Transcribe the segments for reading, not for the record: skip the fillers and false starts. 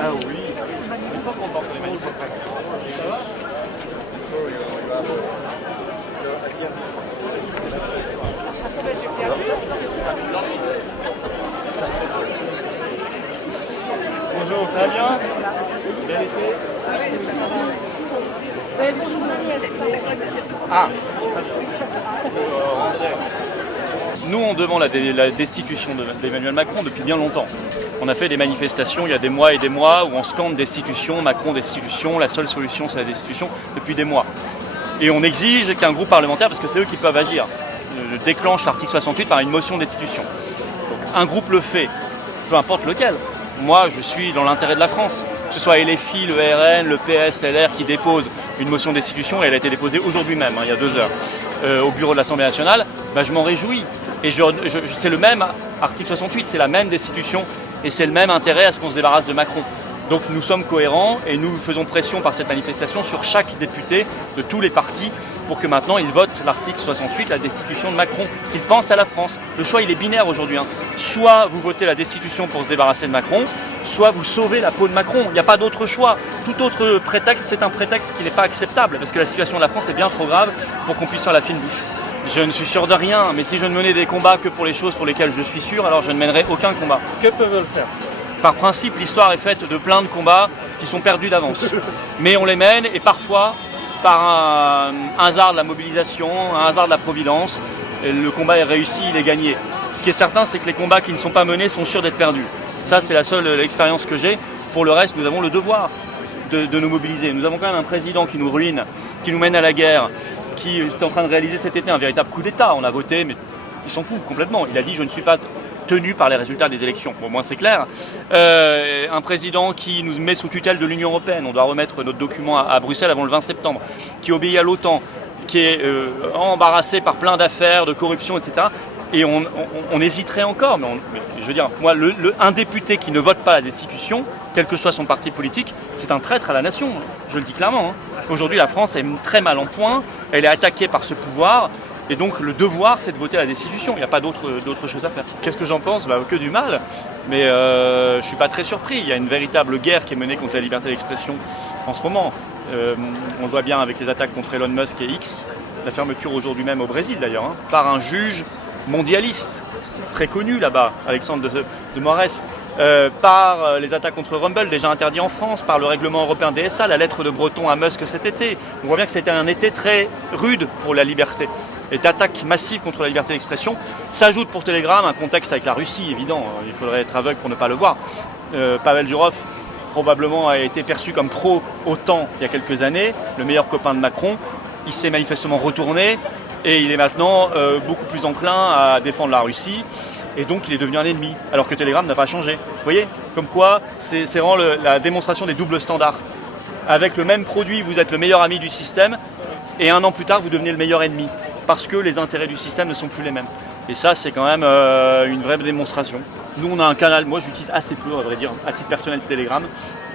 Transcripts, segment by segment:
Ah oui, je suis pas content pour les manifestations. Ça va? Bonjour, ça va bien? Bien été? Ah, très bien. Nous, on demande la destitution d'Emmanuel Macron depuis bien longtemps. On a fait des manifestations il y a des mois et des mois où on scande destitution, Macron destitution, la seule solution c'est la destitution depuis des mois. Et on exige qu'un groupe parlementaire, parce que c'est eux qui peuvent agir, déclenche l'article 68 par une motion de destitution. Donc, un groupe le fait, peu importe lequel. Moi, je suis dans l'intérêt de la France. Que ce soit LFI, le RN, le PS, LR qui dépose une motion de destitution, et elle a été déposée aujourd'hui même, il y a 2 heures, au bureau de l'Assemblée nationale, je m'en réjouis. Et c'est le même article 68, c'est la même destitution et c'est le même intérêt à ce qu'on se débarrasse de Macron. Donc nous sommes cohérents et nous faisons pression par cette manifestation sur chaque député de tous les partis pour que maintenant ils votent l'article 68, la destitution de Macron. Ils pensent à la France. Le choix il est binaire aujourd'hui. Soit vous votez la destitution pour se débarrasser de Macron, soit vous sauvez la peau de Macron. Il n'y a pas d'autre choix. Tout autre prétexte, c'est un prétexte qui n'est pas acceptable parce que la situation de la France est bien trop grave pour qu'on puisse faire la fine bouche. Je ne suis sûr de rien, mais si je ne menais des combats que pour les choses pour lesquelles je suis sûr, alors je ne mènerai aucun combat. Que peuvent faire? Par principe, l'histoire est faite de plein de combats qui sont perdus d'avance. Mais on les mène et parfois, par un hasard de la mobilisation, un hasard de la providence, le combat est réussi, il est gagné. Ce qui est certain, c'est que les combats qui ne sont pas menés sont sûrs d'être perdus. Ça, c'est la seule expérience que j'ai. Pour le reste, nous avons le devoir de nous mobiliser. Nous avons quand même un président qui nous ruine, qui nous mène à la guerre, qui est en train de réaliser cet été un véritable coup d'État. On a voté, mais il s'en fout complètement. Il a dit « je ne suis pas tenu par les résultats des élections ». Bon, au moins c'est clair. Un président qui nous met sous tutelle de l'Union européenne. On doit remettre notre document à Bruxelles avant le 20 septembre. Qui obéit à l'OTAN, qui est embarrassé par plein d'affaires, de corruption, etc. Et on hésiterait encore. Mais je veux dire, moi, un député qui ne vote pas la destitution, quel que soit son parti politique, c'est un traître à la nation. Je le dis clairement. Aujourd'hui, la France est très mal en point. Elle est attaquée par ce pouvoir. Et donc, le devoir, c'est de voter la destitution. Il n'y a pas d'autre chose à faire. Qu'est-ce que j'en pense? Que du mal. Mais je ne suis pas très surpris. Il y a une véritable guerre qui est menée contre la liberté d'expression en ce moment. On le voit bien avec les attaques contre Elon Musk et X. La fermeture aujourd'hui même au Brésil, d'ailleurs, par un juge mondialiste, très connu là-bas, Alexandre de Moraes. Par les attaques contre Rumble, déjà interdit en France, par le règlement européen DSA, la lettre de Breton à Musk cet été. On voit bien que c'était un été très rude pour la liberté. Et d'attaques massives contre la liberté d'expression. S'ajoute pour Telegram un contexte avec la Russie, évident. Il faudrait être aveugle pour ne pas le voir. Pavel Durov, probablement, a été perçu comme pro-OTAN il y a quelques années, le meilleur copain de Macron. Il s'est manifestement retourné et il est maintenant beaucoup plus enclin à défendre la Russie. Et donc il est devenu un ennemi, alors que Telegram n'a pas changé. Vous voyez? Comme quoi, c'est vraiment la démonstration des doubles standards. Avec le même produit, vous êtes le meilleur ami du système, et 1 an plus tard, vous devenez le meilleur ennemi. Parce que les intérêts du système ne sont plus les mêmes. Et ça, c'est quand même une vraie démonstration. Nous, on a un canal, moi j'utilise assez peu, à vrai dire, à titre personnel Telegram.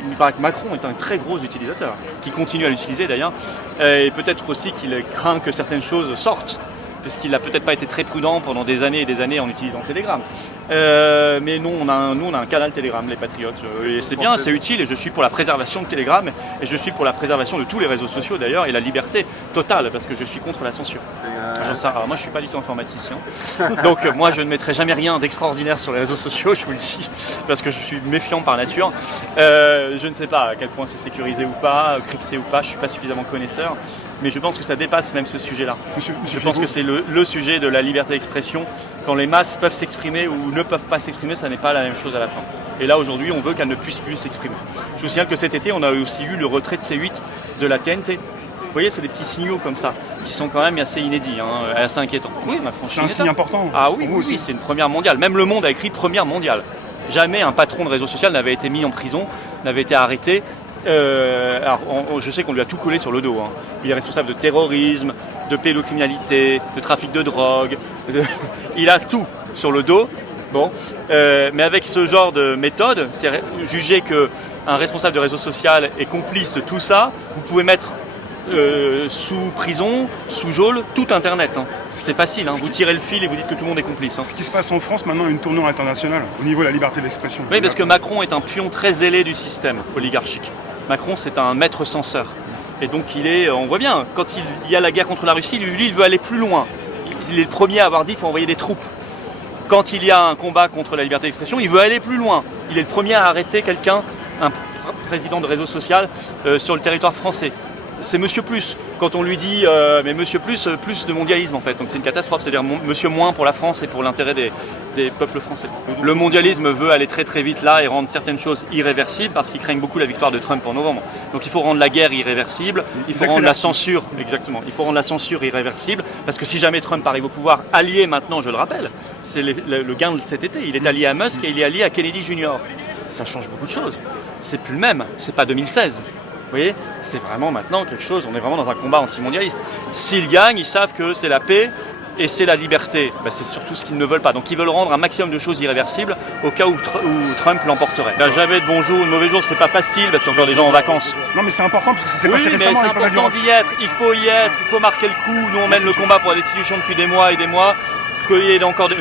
Il paraît que Macron est un très gros utilisateur, qui continue à l'utiliser d'ailleurs. Et peut-être aussi qu'il craint que certaines choses sortent, puisqu'il n'a peut-être pas été très prudent pendant des années et des années en utilisant Telegram. Mais nous, on a un canal Telegram, les Patriotes. Et c'est bien, c'est utile, et je suis pour la préservation de Telegram, et je suis pour la préservation de tous les réseaux sociaux d'ailleurs, et la liberté totale, parce que je suis contre la censure. Alors moi, je ne suis pas du tout informaticien. Donc moi, je ne mettrai jamais rien d'extraordinaire sur les réseaux sociaux, je vous le dis, parce que je suis méfiant par nature. Je ne sais pas à quel point c'est sécurisé ou pas, crypté ou pas, je ne suis pas suffisamment connaisseur. Mais je pense que ça dépasse même ce sujet-là. Je pense que c'est le sujet de la liberté d'expression. Quand les masses peuvent s'exprimer ou ne peuvent pas s'exprimer, ça n'est pas la même chose à la fin. Et là, aujourd'hui, on veut qu'elles ne puissent plus s'exprimer. Je vous signale que cet été, on a aussi eu le retrait de C8 de la TNT. Vous voyez, c'est des petits signaux comme ça, qui sont quand même assez inédits, assez inquiétants. Oui, c'est un signe important. Ah oui, oui, c'est une première mondiale. Même Le Monde a écrit première mondiale. Jamais un patron de réseau social n'avait été mis en prison, n'avait été arrêté. Je sais qu'on lui a tout collé sur le dos. Il est responsable de terrorisme, de pédocriminalité, de trafic de drogue. Il a tout sur le dos. Bon. Mais avec ce genre de méthode, c'est juger qu'un responsable de réseau social est complice de tout ça. Vous pouvez mettre sous prison, sous geôle, tout Internet. Hein. C'est facile, hein. Vous tirez le fil et vous dites que tout le monde est complice. Hein. Ce qui se passe en France maintenant a une tournure internationale au niveau de la liberté d'expression. Oui, parce que Macron est un pion très zélé du système oligarchique. Macron, c'est un maître censeur. Et donc on voit bien, quand il y a la guerre contre la Russie, lui il veut aller plus loin. Il est le premier à avoir dit qu'il faut envoyer des troupes. Quand il y a un combat contre la liberté d'expression, il veut aller plus loin. Il est le premier à arrêter quelqu'un, un président de réseau social, sur le territoire français. C'est Monsieur Plus. Quand on lui dit mais Monsieur Plus, plus de mondialisme en fait. Donc c'est une catastrophe, c'est-à-dire Monsieur Moins pour la France et pour l'intérêt des peuples français. Le mondialisme veut aller très très vite là et rendre certaines choses irréversibles parce qu'ils craignent beaucoup la victoire de Trump en novembre. Donc il faut rendre la guerre irréversible, il faut rendre la censure, exactement, il faut rendre la censure irréversible parce que si jamais Trump arrive au pouvoir, allié maintenant, je le rappelle, c'est le gain de cet été, il est allié à Musk et il est allié à Kennedy Jr. Ça change beaucoup de choses. C'est plus le même, c'est pas 2016. Vous voyez, c'est vraiment maintenant quelque chose, on est vraiment dans un combat antimondialiste. S'ils gagnent, ils savent que c'est la paix et c'est la liberté. Ben, c'est surtout ce qu'ils ne veulent pas. Donc ils veulent rendre un maximum de choses irréversibles au cas où Trump l'emporterait. Ben, jamais de bon jour ou de mauvais jour, c'est pas facile parce qu'il y a encore des gens en vacances. Non mais c'est important parce que ça s'est passé mais récemment. C'est important d'y être, il faut y être, il faut marquer le coup. Nous on mène le combat pour la destitution depuis des mois et des mois.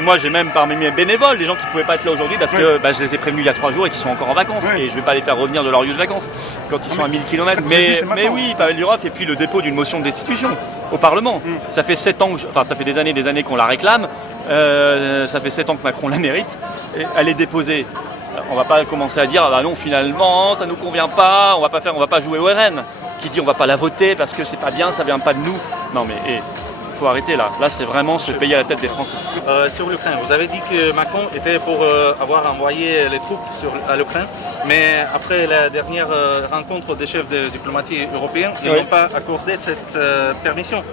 Moi j'ai même parmi mes bénévoles des gens qui ne pouvaient pas être là aujourd'hui parce que je les ai prévenus il y a 3 jours et qui sont encore en vacances et je ne vais pas les faire revenir de leur lieu de vacances quand ils sont à 1000 km. Mais oui, Pavel Durov et puis le dépôt d'une motion de destitution au Parlement. Ça fait 7 ans, ça fait des années qu'on la réclame, ça fait 7 ans que Macron la mérite, et elle est déposée. On va pas commencer à dire ah bah non finalement ça nous convient pas, on va pas jouer au RN qui dit on va pas la voter parce que c'est pas bien, ça vient pas de nous. Non mais faut arrêter là. Là, c'est vraiment se payer à la tête des Français. Sur l'Ukraine, vous avez dit que Macron était pour avoir envoyé les troupes à l'Ukraine, mais après la dernière rencontre des chefs de diplomatie européens, ils n'ont pas accordé cette permission.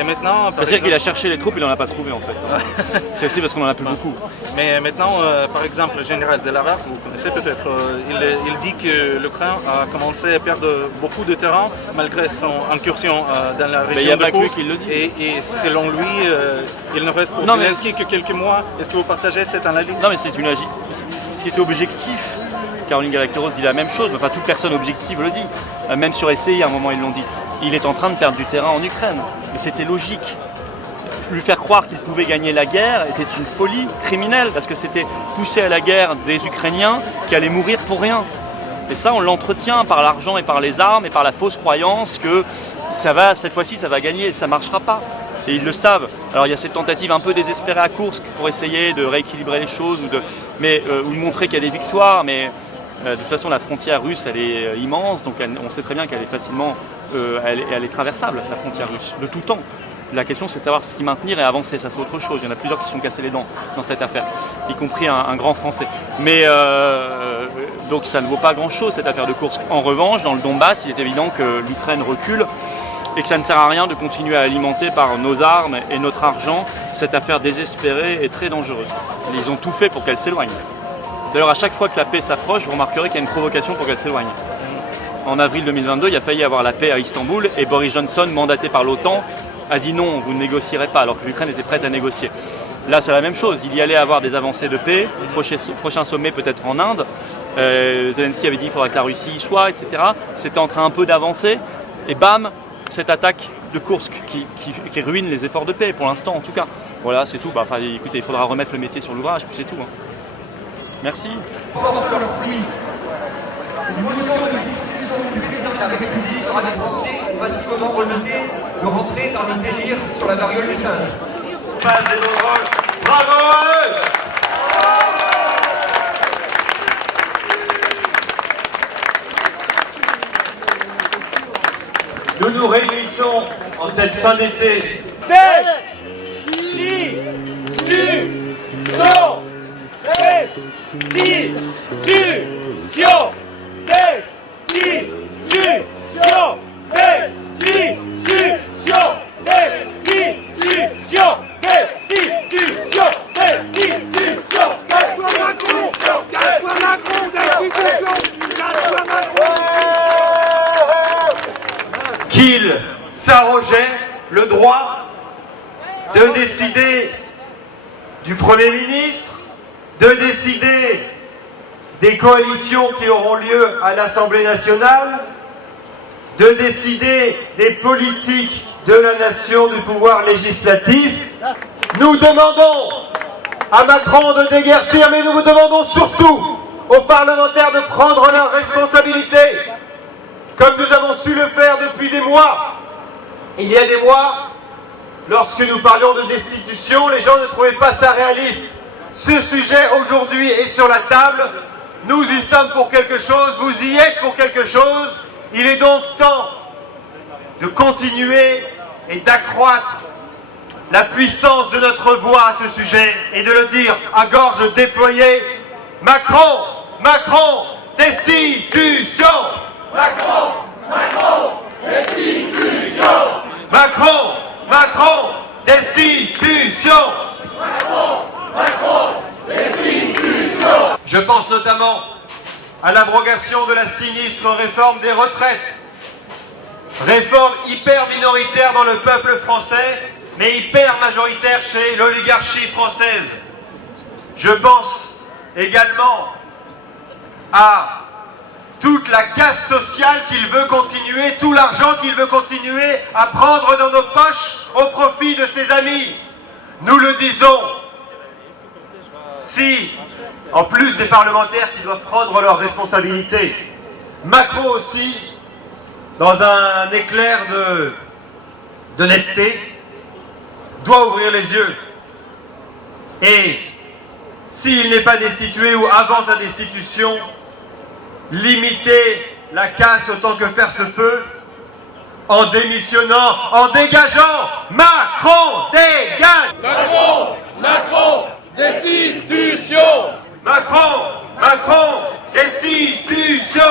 Et maintenant, c'est-à-dire qu'il a cherché les troupes, il n'en a pas trouvé en fait. C'est aussi parce qu'on en a plus beaucoup. Mais maintenant, par exemple, le général Delabarre, vous connaissez peut-être, il dit que l'Ukraine a commencé à perdre beaucoup de terrain malgré son incursion dans la région de Kursk. Et selon lui, il ne reste pour Zelensky que quelques mois. Est-ce que vous partagez cette analyse? Non, mais c'est objectif. Caroline Galacteros dit la même chose. Enfin, toute personne objective le dit. Même sur SCI, à un moment, ils l'ont dit. Il est en train de perdre du terrain en Ukraine. Et c'était logique. Lui faire croire qu'il pouvait gagner la guerre était une folie criminelle parce que c'était pousser à la guerre des Ukrainiens qui allaient mourir pour rien. Et ça, on l'entretient par l'argent et par les armes et par la fausse croyance que cette fois-ci, ça va gagner et ça ne marchera pas. Et ils le savent. Alors il y a cette tentative un peu désespérée à Kursk pour essayer de rééquilibrer les choses ou de montrer qu'il y a des victoires, mais de toute façon la frontière russe elle est immense, donc on sait très bien qu'elle est facilement, elle est traversable, la frontière russe, de tout temps. La question c'est de savoir s'y maintenir et avancer, ça c'est autre chose. Il y en a plusieurs qui se sont cassés les dents dans cette affaire, y compris un grand Français. Mais donc ça ne vaut pas grand chose cette affaire de Kursk. En revanche, dans le Donbass, il est évident que l'Ukraine recule et que ça ne sert à rien de continuer à alimenter par nos armes et notre argent cette affaire désespérée et très dangereuse. Ils ont tout fait pour qu'elle s'éloigne. D'ailleurs, à chaque fois que la paix s'approche, vous remarquerez qu'il y a une provocation pour qu'elle s'éloigne. En avril 2022, il a failli avoir la paix à Istanbul et Boris Johnson, mandaté par l'OTAN, a dit non, vous ne négocierez pas, alors que l'Ukraine était prête à négocier. Là, c'est la même chose. Il y allait avoir des avancées de paix, prochain sommet peut-être en Inde. Zelensky avait dit qu'il faudra que la Russie y soit, etc. C'était en train un peu d'avancer. Et bam, cette attaque de Kursk qui ruine les efforts de paix, pour l'instant en tout cas. Voilà, c'est tout. Écoutez, il faudra remettre le métier sur l'ouvrage, puis c'est tout. Hein. Merci. Une motion de destitution du président de la République sera dépensée massivement rejetée de rentrer dans le délire sur la variole du singe. Pas des drôles. Bravo à eux! Nous nous réunissons en cette fin d'été. Qu'il s'arrogeait le droit de décider du Premier ministre, de décider des coalitions qui auront lieu à l'Assemblée nationale, de décider des politiques de la nation, du pouvoir législatif. Nous demandons à Macron de déguerpir, mais nous vous demandons surtout aux parlementaires de prendre leurs responsabilités, comme nous avons su le faire depuis des mois. Il y a des mois, lorsque nous parlions de destitution, les gens ne trouvaient pas ça réaliste. Ce sujet aujourd'hui est sur la table. Nous y sommes pour quelque chose, vous y êtes pour quelque chose. Il est donc temps de continuer et d'accroître la puissance de notre voix à ce sujet et de le dire à gorge déployée. Macron, Macron, destitution! Macron, Macron, destitution! Macron, Macron, destitution! Macron, Macron, destitution! Je pense notamment à l'abrogation de la sinistre réforme des retraites. Réforme hyper minoritaire dans le peuple français, mais hyper majoritaire chez l'oligarchie française. Je pense également à toute la casse sociale qu'il veut continuer, tout l'argent qu'il veut continuer à prendre dans nos poches au profit de ses amis. Nous le disons, si, en plus des parlementaires qui doivent prendre leurs responsabilités, Macron aussi, dans un éclair de netteté, doit ouvrir les yeux. Et s'il n'est pas destitué ou avant sa destitution, limiter la casse autant que faire se peut en démissionnant, en dégageant. Macron, dégage! Macron, Macron, destitution! Macron, Macron, destitution!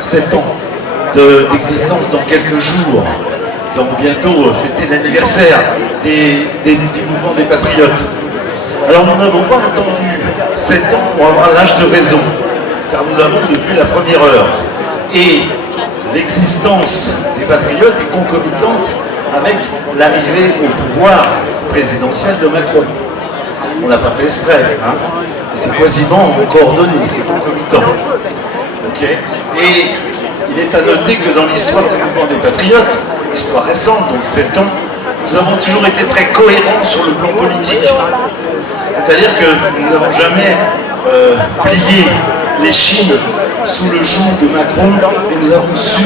Sept ans d'existence dans quelques jours. Nous allons bientôt fêter l'anniversaire du mouvement des Patriotes. Alors nous n'avons pas attendu 7 ans pour avoir l'âge de raison, car nous l'avons depuis la première heure. Et l'existence des Patriotes est concomitante avec l'arrivée au pouvoir présidentiel de Macron. On n'a pas fait exprès, hein. C'est quasiment coordonné, c'est concomitant. Okay. Et il est à noter que dans l'histoire du mouvement des Patriotes, histoire récente, donc 7 ans, nous avons toujours été très cohérents sur le plan politique. C'est-à-dire que nous n'avons jamais plié les chines sous le joug de Macron, et nous avons su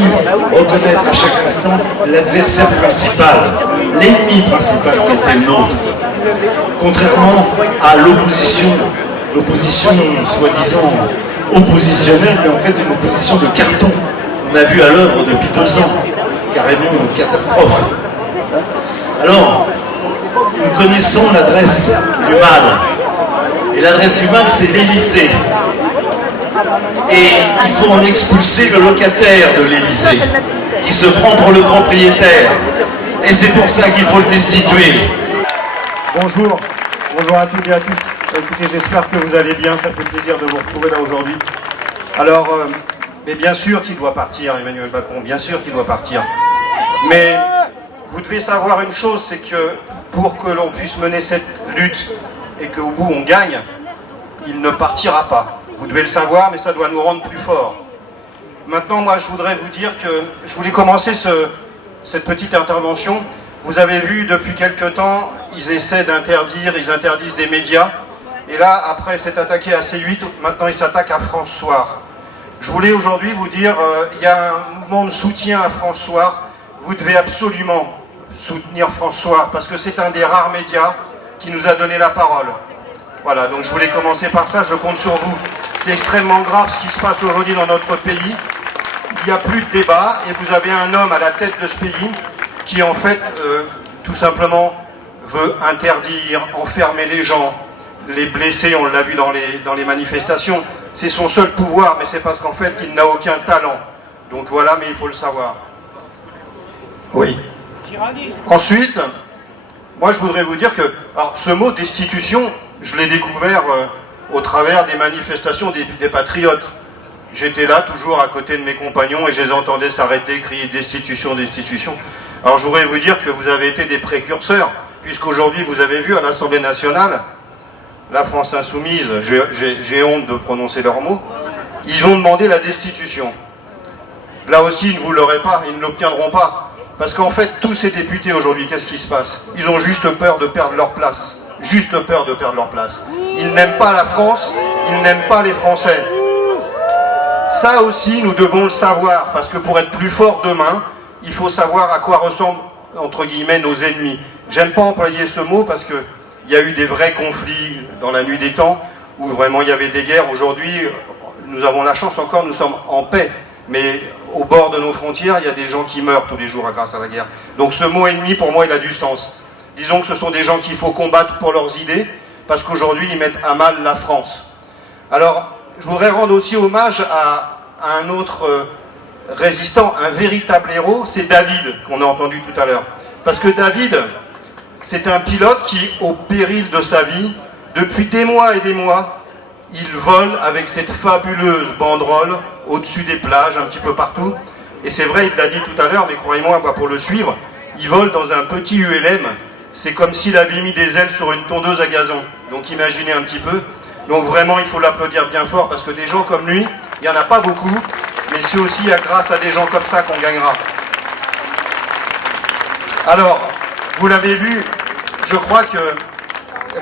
reconnaître à chaque instant l'adversaire principal, l'ennemi principal qui était le nôtre. Contrairement à l'opposition soi-disant oppositionnelle, mais en fait une opposition de carton. On a vu à l'œuvre depuis 2 ans, carrément une catastrophe. Alors, nous connaissons l'adresse du mal. Et l'adresse du mal, c'est l'Élysée. Et il faut en expulser le locataire de l'Élysée, qui se prend pour le propriétaire. Et c'est pour ça qu'il faut le destituer. Bonjour, bonjour à toutes et à tous. Écoutez, j'espère que vous allez bien, ça fait plaisir de vous retrouver là aujourd'hui. Alors, mais bien sûr qu'il doit partir, Emmanuel Macron, bien sûr qu'il doit partir. Mais vous devez savoir une chose, c'est que pour que l'on puisse mener cette lutte et qu'au bout on gagne, il ne partira pas. Vous devez le savoir, mais ça doit nous rendre plus forts. Maintenant, moi, je voudrais vous dire que je voulais commencer cette petite intervention. Vous avez vu, depuis quelque temps, ils essaient d'interdire, ils interdisent des médias. Et là, après s'être attaqué à C8, maintenant ils s'attaquent à France Soir. Je voulais aujourd'hui vous dire, il y a un mouvement de soutien à France Soir. Vous devez absolument soutenir France Soir, parce que c'est un des rares médias qui nous a donné la parole. Voilà, donc je voulais commencer par ça, je compte sur vous. C'est extrêmement grave ce qui se passe aujourd'hui dans notre pays. Il n'y a plus de débat, et vous avez un homme à la tête de ce pays qui en fait, tout simplement, veut interdire, enfermer les gens, les blessés, on l'a vu dans les manifestations. C'est son seul pouvoir, mais c'est parce qu'en fait, il n'a aucun talent. Donc voilà, mais il faut le savoir. Oui. Ensuite, moi je voudrais vous dire que, alors ce mot destitution, je l'ai découvert au travers des manifestations des Patriotes. j'étais là toujours à côté de mes compagnons et je les entendais s'arrêter, crier destitution, destitution. Alors je voudrais vous dire que vous avez été des précurseurs, puisqu'aujourd'hui vous avez vu à l'Assemblée nationale, la France Insoumise, j'ai honte de prononcer leurs mots, ils ont demandé la destitution. Là aussi, ils ne vous l'auraient pas, ils ne l'obtiendront pas. Parce qu'en fait, tous ces députés aujourd'hui, qu'est-ce qui se passe? Ils ont juste peur de perdre leur place. Juste peur de perdre leur place. Ils n'aiment pas la France, ils n'aiment pas les Français. Ça aussi, nous devons le savoir, parce que pour être plus fort demain, il faut savoir à quoi ressemblent, entre guillemets, nos ennemis. J'aime pas employer ce mot parce qu'il y a eu des vrais conflits dans la nuit des temps, où vraiment il y avait des guerres. Aujourd'hui, nous avons la chance encore, nous sommes en paix. Mais au bord de nos frontières, il y a des gens qui meurent tous les jours grâce à la guerre. Donc ce mot ennemi, pour moi, il a du sens. Disons que ce sont des gens qu'il faut combattre pour leurs idées, parce qu'aujourd'hui, ils mettent à mal la France. Alors, je voudrais rendre aussi hommage à un autre résistant, un véritable héros, c'est David, qu'on a entendu tout à l'heure. Parce que David, c'est un pilote qui, au péril de sa vie, depuis des mois et des mois, il vole avec cette fabuleuse banderole au-dessus des plages, un petit peu partout. Et c'est vrai, il l'a dit tout à l'heure, mais croyez-moi, pour le suivre, il vole dans un petit ULM. C'est comme s'il avait mis des ailes sur une tondeuse à gazon. Donc imaginez un petit peu. Donc vraiment, il faut l'applaudir bien fort, parce que des gens comme lui, il n'y en a pas beaucoup, mais c'est aussi grâce à des gens comme ça qu'on gagnera. Alors, vous l'avez vu, je crois que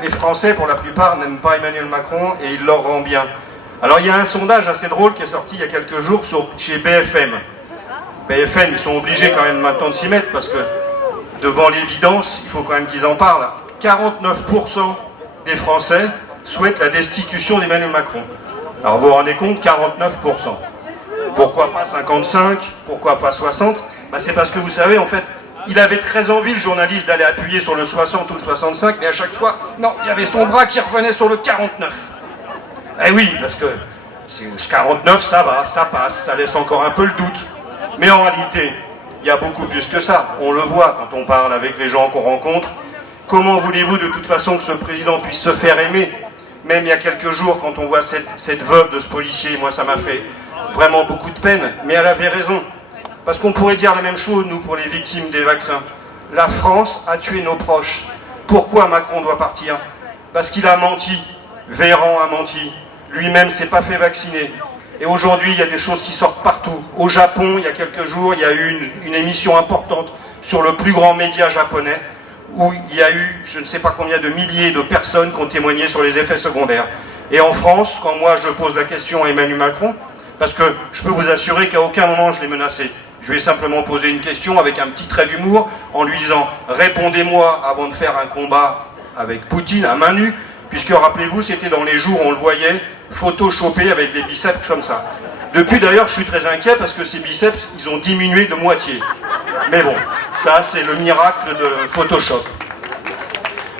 les Français, pour la plupart, n'aiment pas Emmanuel Macron et il leur rend bien. Alors, il y a un sondage assez drôle qui est sorti il y a quelques jours chez BFM. BFM, ils sont obligés quand même maintenant de s'y mettre parce que devant l'évidence, il faut quand même qu'ils en parlent. 49% des Français souhaitent la destitution d'Emmanuel Macron. Alors, vous vous rendez compte, 49%. Pourquoi pas 55? Pourquoi pas 60? C'est parce que vous savez, en fait, il avait très envie, le journaliste, d'aller appuyer sur le 60 ou le 65, mais à chaque fois, non, il y avait son bras qui revenait sur le 49. Eh oui, parce que ce 49, ça va, ça passe, ça laisse encore un peu le doute. Mais en réalité, il y a beaucoup plus que ça. On le voit quand on parle avec les gens qu'on rencontre. Comment voulez-vous de toute façon que ce président puisse se faire aimer? Même il y a quelques jours, quand on voit cette veuve de ce policier, moi ça m'a fait vraiment beaucoup de peine. Mais elle avait raison. Parce qu'on pourrait dire la même chose, nous, pour les victimes des vaccins. La France a tué nos proches. Pourquoi Macron doit partir? Parce qu'il a menti. Véran a menti. Lui-même ne s'est pas fait vacciner. Et aujourd'hui, il y a des choses qui sortent partout. Au Japon, il y a quelques jours, il y a eu une émission importante sur le plus grand média japonais, où il y a eu, je ne sais pas combien de milliers de personnes qui ont témoigné sur les effets secondaires. Et en France, quand moi je pose la question à Emmanuel Macron, parce que je peux vous assurer qu'à aucun moment je l'ai menacé. Je lui ai simplement posé une question avec un petit trait d'humour en lui disant « Répondez-moi avant de faire un combat avec Poutine à main nue », puisque rappelez-vous, c'était dans les jours où on le voyait photoshopé avec des biceps comme ça. Depuis d'ailleurs, je suis très inquiet parce que ces biceps, ils ont diminué de moitié. Mais bon, ça c'est le miracle de Photoshop.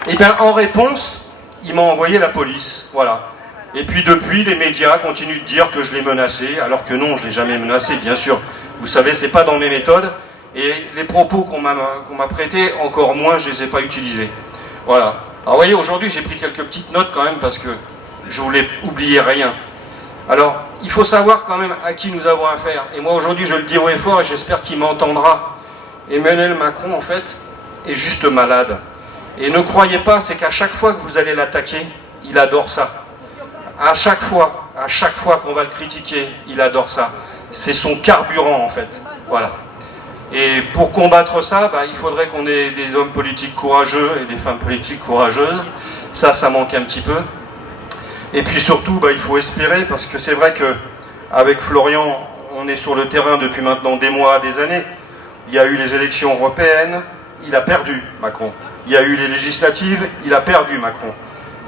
Et bien en réponse, il m'a envoyé la police, voilà. Et puis depuis, les médias continuent de dire que je l'ai menacé, alors que non, je ne l'ai jamais menacé, bien sûr. Vous savez, c'est pas dans mes méthodes, et les propos qu'on m'a prêtés, encore moins, je les ai pas utilisés. Voilà. Alors vous voyez, aujourd'hui, j'ai pris quelques petites notes quand même, parce que je voulais oublier rien. Alors, il faut savoir quand même à qui nous avons affaire. Et moi, aujourd'hui, je le dis haut et fort, et j'espère qu'il m'entendra. Emmanuel Macron, en fait, est juste malade. Et ne croyez pas, c'est qu'à chaque fois que vous allez l'attaquer, il adore ça. À chaque fois qu'on va le critiquer, il adore ça. C'est son carburant, en fait. Voilà. Et pour combattre ça, il faudrait qu'on ait des hommes politiques courageux et des femmes politiques courageuses. Ça manque un petit peu. Et puis surtout, il faut espérer, parce que c'est vrai qu'avec Florian, on est sur le terrain depuis maintenant des mois, des années. Il y a eu les élections européennes, il a perdu, Macron. Il y a eu les législatives, il a perdu, Macron.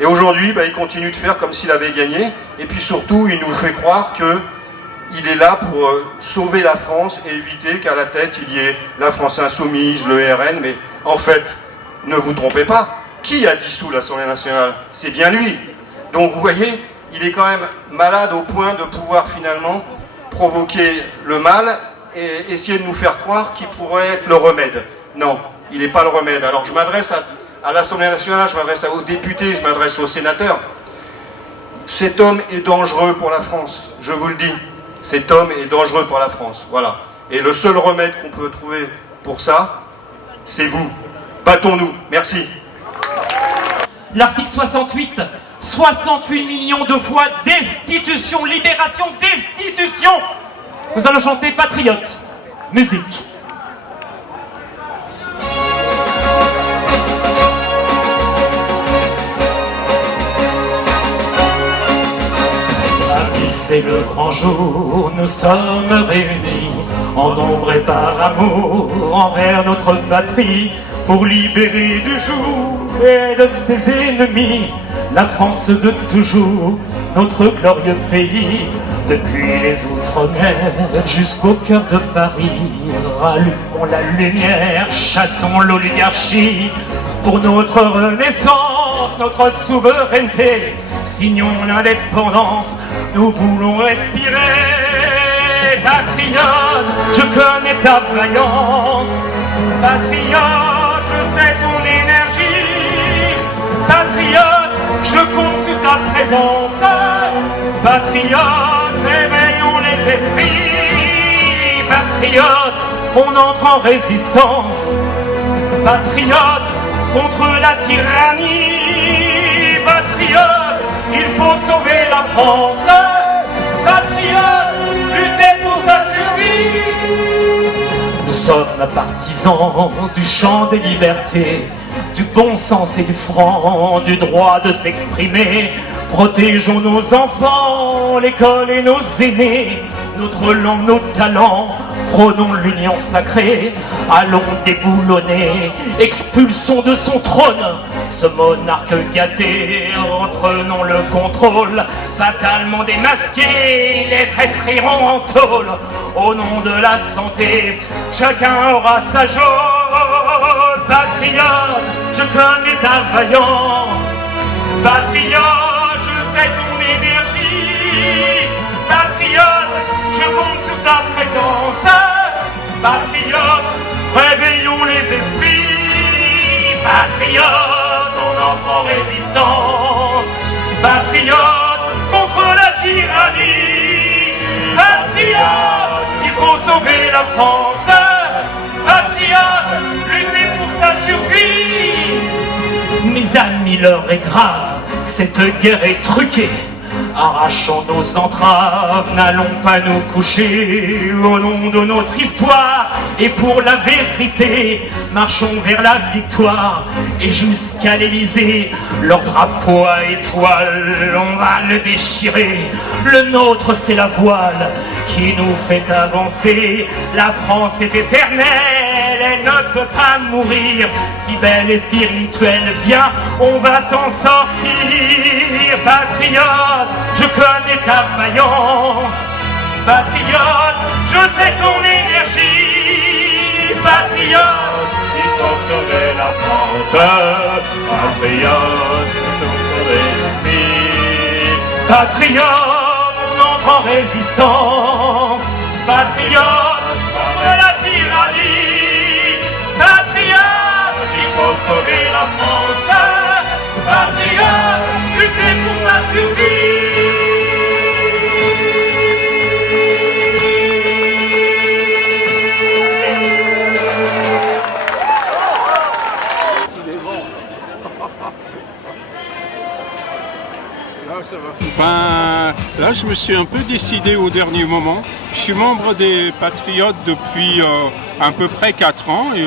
Et aujourd'hui, il continue de faire comme s'il avait gagné. Et puis surtout, il nous fait croire qu'il est là pour sauver la France et éviter qu'à la tête, il y ait la France Insoumise, le RN. Mais en fait, ne vous trompez pas, qui a dissous l'Assemblée nationale? C'est bien lui. Donc vous voyez, il est quand même malade au point de pouvoir finalement provoquer le mal et essayer de nous faire croire qu'il pourrait être le remède. Non, il n'est pas le remède. Alors je m'adresse à l'Assemblée nationale, je m'adresse aux députés, je m'adresse aux sénateurs. Cet homme est dangereux pour la France, je vous le dis. cet homme est dangereux pour la France. Voilà. Et le seul remède qu'on peut trouver pour ça, c'est vous. Battons-nous. Merci. L'article 68, 68 millions de fois destitution, libération, destitution. Nous allons chanter Patriote. Musique. C'est le grand jour, nous sommes réunis en nombre et par amour envers notre patrie pour libérer du joug et de ses ennemis la France de toujours, notre glorieux pays. Depuis les Outre-mer jusqu'au cœur de Paris, rallumons la lumière, chassons l'oligarchie pour notre renaissance, notre souveraineté. Signons l'indépendance, nous voulons respirer. Patriote, je connais ta vaillance. Patriote, je sais ton énergie. Patriote, je compte sur ta présence. Patriote, réveillons les esprits. Patriote, on entre en résistance. Patriote, contre la tyrannie. Patriote, il faut sauver la France. Patriote, lutter pour sa survie. Nous sommes partisans du chant des libertés, du bon sens et du franc, du droit de s'exprimer. Protégeons nos enfants, l'école et nos aînés, notre langue, nos talents. Prônons l'union sacrée, allons déboulonner, expulsons de son trône ce monarque gâté, reprenons le contrôle, fatalement démasqués, les traîtres iront en tôle, au nom de la santé, chacun aura sa jaune. Patriote, je connais ta vaillance, patriote, je sais ton énergie, patriote, je compte sur ta présence. Patriote, réveillons les esprits. Patriote, on entre en résistance. Patriote, contre la tyrannie. Patriote, il faut sauver la France. Patriote, lutter pour sa survie. Mes amis, l'heure est grave, cette guerre est truquée. Arrachons nos entraves, n'allons pas nous coucher au nom de notre histoire et pour la vérité, marchons vers la victoire et jusqu'à l'Élysée, leur drapeau à étoiles, on va le déchirer. Le nôtre c'est la voile qui nous fait avancer, la France est éternelle, elle ne peut pas mourir, si belle et spirituelle, viens, on va s'en sortir. Patriote, je connais ta vaillance. Patriote, je sais ton énergie. Patriote, il faut sauver la France. Patriote, je ton esprit. Patriote, on entre en résistance. Patriote, contre la tyrannie. Patriote, il faut sauver la France. Patriote, lutter pour sa survie. Ben, là, je me suis un peu décidé au dernier moment. Je suis membre des Patriotes depuis à peu près 4 ans et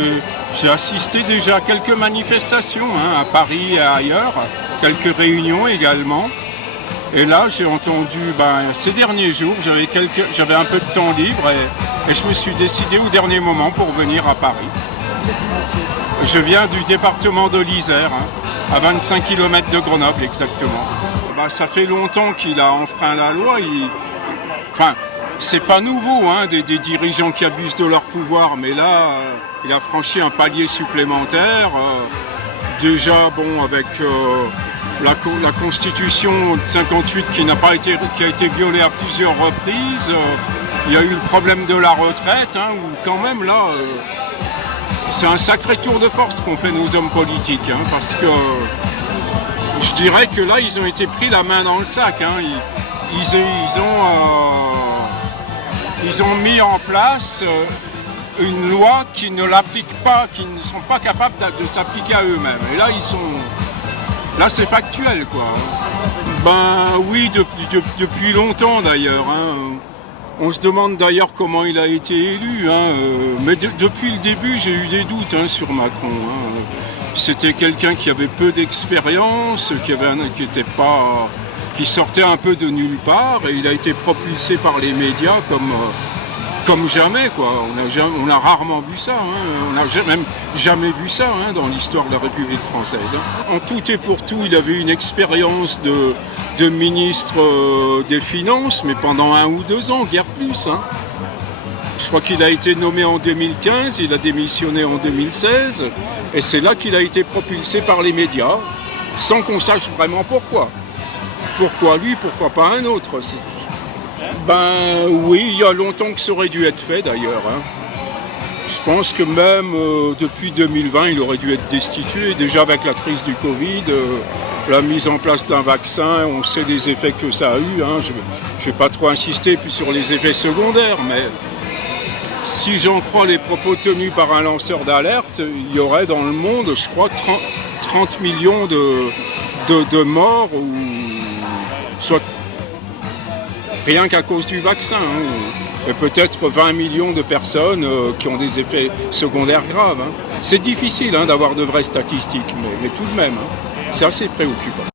j'ai assisté déjà à quelques manifestations à Paris et ailleurs, quelques réunions également. Et là, j'ai entendu, ces derniers jours, j'avais un peu de temps libre et je me suis décidé au dernier moment pour venir à Paris. Je viens du département de l'Isère, à 25 km de Grenoble exactement. Ça fait longtemps qu'il a enfreint la loi. Enfin, c'est pas nouveau, des dirigeants qui abusent de leur pouvoir, mais là, il a franchi un palier supplémentaire. Déjà, avec la Constitution de 58 qui a été violée à plusieurs reprises. Il y a eu le problème de la retraite, où quand même là, c'est un sacré tour de force qu'ont fait nos hommes politiques, parce que je dirais que là, ils ont été pris la main dans le sac. ils ont mis en place une loi qui ne l'applique pas, qui ne sont pas capables de s'appliquer à eux-mêmes. Et là, là, c'est factuel, quoi. Ben oui, depuis longtemps d'ailleurs. Hein. On se demande d'ailleurs comment il a été élu. Hein. Mais depuis le début, j'ai eu des doutes sur Macron. Hein. C'était quelqu'un qui avait peu d'expérience, qui sortait un peu de nulle part, et il a été propulsé par les médias comme jamais, quoi. On a rarement vu ça, hein. On n'a même jamais vu ça dans l'histoire de la République française. Hein. En tout et pour tout, il avait une expérience de ministre des Finances, mais pendant 1 ou 2 ans, guère plus. Hein. Je crois qu'il a été nommé en 2015, il a démissionné en 2016, et c'est là qu'il a été propulsé par les médias, sans qu'on sache vraiment pourquoi. Pourquoi lui, pourquoi pas un autre? Ben oui, il y a longtemps que ça aurait dû être fait d'ailleurs. Hein. Je pense que même depuis 2020, il aurait dû être destitué. Déjà avec la crise du Covid, la mise en place d'un vaccin, on sait les effets que ça a eu. Hein. Je ne vais pas trop insister plus sur les effets secondaires, mais si j'en crois les propos tenus par un lanceur d'alerte, il y aurait dans le monde, je crois, 30 millions de morts, ou soit rien qu'à cause du vaccin. Hein. Et peut-être 20 millions de personnes qui ont des effets secondaires graves. Hein. C'est difficile d'avoir de vraies statistiques, mais tout de même, c'est assez préoccupant.